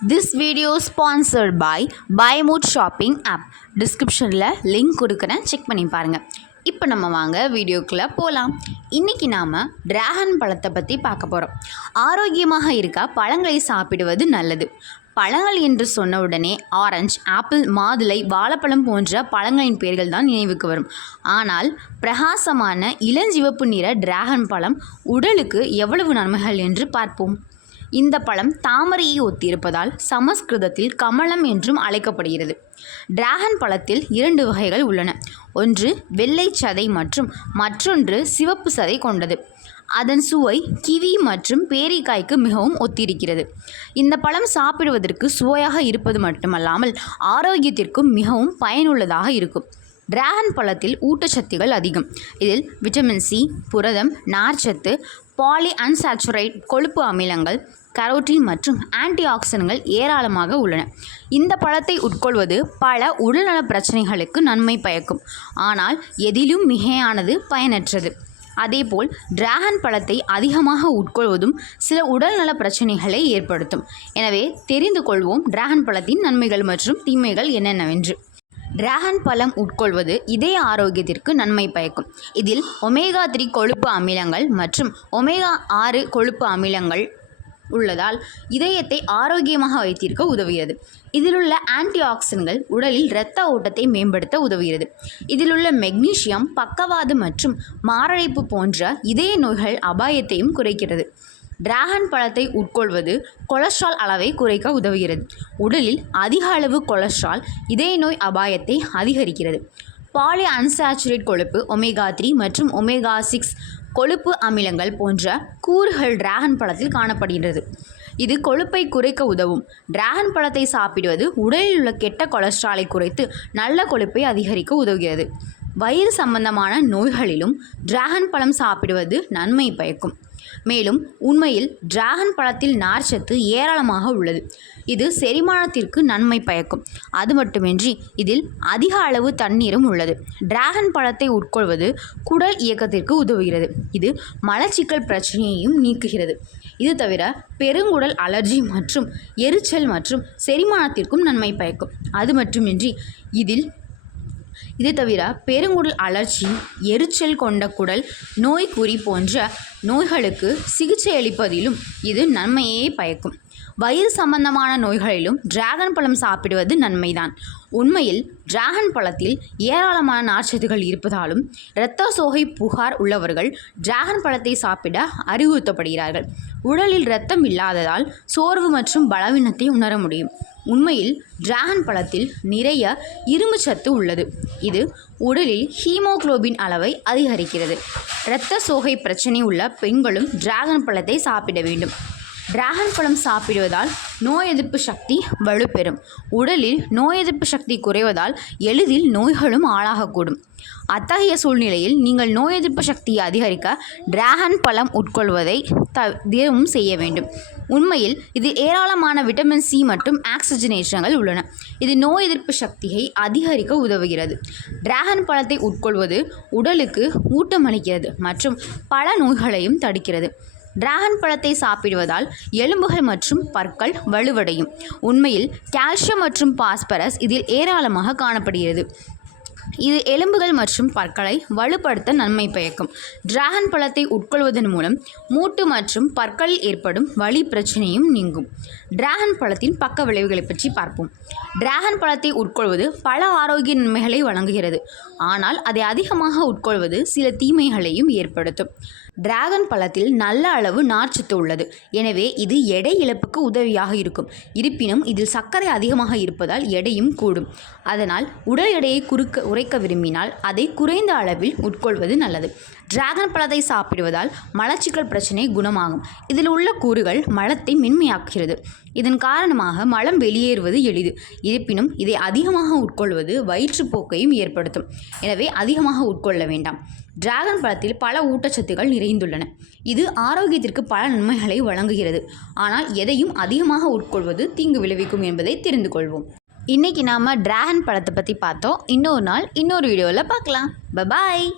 This video is sponsored by Buymood Shopping app. Descriptionல link கொடுக்குறேன், check பண்ணி பாருங்கள். இப்போ நம்ம வாங்க வீடியோக்குள்ளே போகலாம். இன்றைக்கி நாம் டிராகன் பழத்தை பற்றி பார்க்க போகிறோம். ஆரோக்கியமாக இருக்க பழங்களை சாப்பிடுவது நல்லது. பழங்கள் என்று சொன்ன உடனே ஆரஞ்சு, ஆப்பிள், மாதுளை, வாழைப்பழம் போன்ற பழங்களின் பெயர்கள் தான் நினைவுக்கு வரும். ஆனால் பிரகாசமான இளஞ்சிவப்பு நிற டிராகன் பழம் உடலுக்கு எவ்வளவு நன்மைகள் என்று பார்ப்போம். இந்த பழம் தாமரையை ஒத்திருப்பதால் சமஸ்கிருதத்தில் கமலம் என்றும் அழைக்கப்படுகிறது. டிராகன் பழத்தில் 2 வகைகள் உள்ளன. ஒன்று வெள்ளை சதை மற்றும் மற்றொன்று சிவப்பு சதை கொண்டது. அதன் சுவை கிவி மற்றும் பேரிக்காய்க்கு மிகவும் ஒத்திருக்கிறது. இந்த பழம் சாப்பிடுவதற்கு சுவையாக இருப்பது மட்டுமல்லாமல் ஆரோக்கியத்திற்கும் மிகவும் பயனுள்ளதாக இருக்கும். டிராகன் பழத்தில் ஊட்டச்சத்துகள் அதிகம். இதில் விட்டமின் சி, புரதம், நார்ச்சத்து, பாலி அன்சாச்சுரேட் கொழுப்பு அமிலங்கள், கரோட்டின் மற்றும் ஆன்டி ஆக்சிடன்ட்கள் ஏராளமாக உள்ளன. இந்த பழத்தை உட்கொள்வது பல உடல்நல பிரச்சனைகளுக்கு நன்மை பயக்கும். ஆனால் எதிலும் மிகையானது பயனற்றது. அதேபோல் டிராகன் பழத்தை அதிகமாக உட்கொள்வதும் சில உடல்நல பிரச்சனைகளை ஏற்படுத்தும். எனவே தெரிந்து கொள்வோம் டிராகன் பழத்தின் நன்மைகள் மற்றும் தீமைகள் என்னென்னவென்று. டிராகன் பழம் உட்கொள்வது இதய ஆரோக்கியத்திற்கு நன்மை பயக்கும். இதில் ஒமேகா 3 கொழுப்பு அமிலங்கள் மற்றும் ஒமேகா 6 கொழுப்பு அமிலங்கள் உள்ளதால் இதயத்தை ஆரோக்கியமாக வைத்திருக்க உதவுகிறது. இதிலுள்ள ஆன்டி ஆக்சிடன்ட்கள் உடலில் இரத்த ஓட்டத்தை மேம்படுத்த உதவுகிறது. இதிலுள்ள மெக்னீசியம் பக்கவாதம் மற்றும் மாரடைப்பு போன்ற இதய நோய்கள் அபாயத்தையும் குறைக்கிறது. டிராகன் பழத்தை உட்கொள்வது கொலஸ்ட்ரால் அளவை குறைக்க உதவுகிறது. உடலில் அதிக அளவு கொலஸ்ட்ரால் இதய நோய் அபாயத்தை அதிகரிக்கிறது. பாலி அன்சாச்சுரேட் கொழுப்பு, ஒமேகா 3 மற்றும் ஒமேகா 6 கொழுப்பு அமிலங்கள் போன்ற கூறுகள் டிராகன் பழத்தில் காணப்படுகிறது. இது கொழுப்பை குறைக்க உதவும். டிராகன் பழத்தை சாப்பிடுவது உடலில் உள்ள கெட்ட கொலஸ்ட்ராலை குறைத்து நல்ல கொழுப்பை அதிகரிக்க உதவுகிறது. வயிறு சம்பந்தமான நோய்களிலும் டிராகன் பழம் சாப்பிடுவது நன்மை பயக்கும். மேலும் உண்மையில் டிராகன் பழத்தில் நார்ச்சத்து ஏராளமாக உள்ளது. இது செரிமானத்திற்கு நன்மை பயக்கும். அது மட்டுமின்றி இதில் அதிக அளவு தண்ணீரும் உள்ளது. டிராகன் பழத்தை உட்கொள்வது குடல் இயக்கத்திற்கு உதவுகிறது. இது மலச்சிக்கல் பிரச்சனையையும் நீக்குகிறது. இது தவிர பெருங்குடல் அலர்ஜி மற்றும் எரிச்சல் மற்றும் செரிமானத்திற்கும் நன்மை பயக்கும். அது மட்டுமின்றி இது தவிர பெருங்குடல் அழற்சி, எரிச்சல் கொண்ட குடல், நோய்க்குறி போன்ற நோய்களுக்கு சிகிச்சை அளிப்பதிலும் இது நன்மையே பயக்கும். வயிறு சம்பந்தமான நோய்களிலும் டிராகன் பழம் சாப்பிடுவது நன்மைதான். உண்மையில் டிராகன் பழத்தில் ஏராளமான நார்ச்சத்துகள் இருப்பதாலும் இரத்த சோகை புகார் உள்ளவர்கள் டிராகன் பழத்தை சாப்பிட அறிவுறுத்தப்படுகிறார்கள். உடலில் இரத்தம் இல்லாததால் சோர்வு மற்றும் பலவீனத்தை உணர முடியும். உண்மையில் டிராகன் பழத்தில் நிறைய இரும்பு சத்து உள்ளது. இது உடலில் ஹீமோகுளோபின் அளவை அதிகரிக்கிறது. இரத்த சோகை பிரச்சனை உள்ள பெண்களும் டிராகன் பழத்தை சாப்பிட வேண்டும். டிராகன் பழம் சாப்பிடுவதால் நோய் எதிர்ப்பு சக்தி வலுப்பெறும். உடலில் நோய் எதிர்ப்பு சக்தி குறைவதால் எளிதில் நோய்களும் ஆளாகக்கூடும். அத்தகைய சூழ்நிலையில் நீங்கள் நோய் எதிர்ப்பு சக்தியை அதிகரிக்க டிராகன் பழம் உட்கொள்வதை தினமும் செய்ய வேண்டும். உண்மையில் இதில் ஏராளமான விட்டமின் சி மற்றும் ஆக்சிஜனேஷன்கள் உள்ளன. இது நோய் எதிர்ப்பு சக்தியை அதிகரிக்க உதவுகிறது. டிராகன் பழத்தை உட்கொள்வது உடலுக்கு ஊட்டமளிக்கிறது மற்றும் பல நோய்களையும் தடுக்கிறது. டிராகன் பழத்தை சாப்பிடுவதால் எலும்புகள் மற்றும் பற்கள் வலுவடையும். உண்மையில் கால்சியம் மற்றும் பாஸ்பரஸ் இதில் ஏராளமாக காணப்படுகிறது. இது எலும்புகள் மற்றும் பற்களை வலுப்படுத்த நன்மை பயக்கும். டிராகன் பழத்தை உட்கொள்வதன் மூலம் மூட்டு மற்றும் பற்களில் ஏற்படும் வலி பிரச்சனையும் நீங்கும். டிராகன் பழத்தின் பக்க விளைவுகளை பற்றி பார்ப்போம். டிராகன் பழத்தை உட்கொள்வது பல ஆரோக்கிய நன்மைகளை வழங்குகிறது. ஆனால் அதை அதிகமாக உட்கொள்வது சில தீமைகளையும் ஏற்படுத்தும். டிராகன் பழத்தில் நல்ல அளவு நார்ச்சத்து உள்ளது. எனவே இது எடை இழப்புக்கு உதவியாக இருக்கும். இருப்பினும் இதில் சர்க்கரை அதிகமாக இருப்பதால் எடையும் கூடும். அதனால் உடல் எடையை குறைக்க விரும்பினால் அதை குறைந்த அளவில் உட்கொள்வது நல்லது. டிராகன் பழத்தை சாப்பிடுவதால் மலச்சிக்கல் பிரச்சனை குணமாகும். இதில் உள்ள கூறுகள் மலத்தை மென்மையாக்குகிறது. இதன் காரணமாக மலம் வெளியேறுவது எளிது. இருப்பினும் இதை அதிகமாக உட்கொள்வது வயிற்றுப்போக்கையும் ஏற்படுத்தும். எனவே அதிகமாக உட்கொள்ள வேண்டாம். டிராகன் பழத்தில் பல ஊட்டச்சத்துக்கள் நிறைந்துள்ளன. இது ஆரோக்கியத்திற்கு பல நன்மைகளை வழங்குகிறது. ஆனால் எதையும் அதிகமாக உட்கொள்வது தீங்கு விளைவிக்கும் என்பதை தெரிந்து கொள்வோம். இன்றைக்கி நாம் டிராகன் பழத்தை பற்றி பார்த்தோம். இன்னொரு நாள் இன்னொரு வீடியோவில் பார்க்கலாம். பாய்.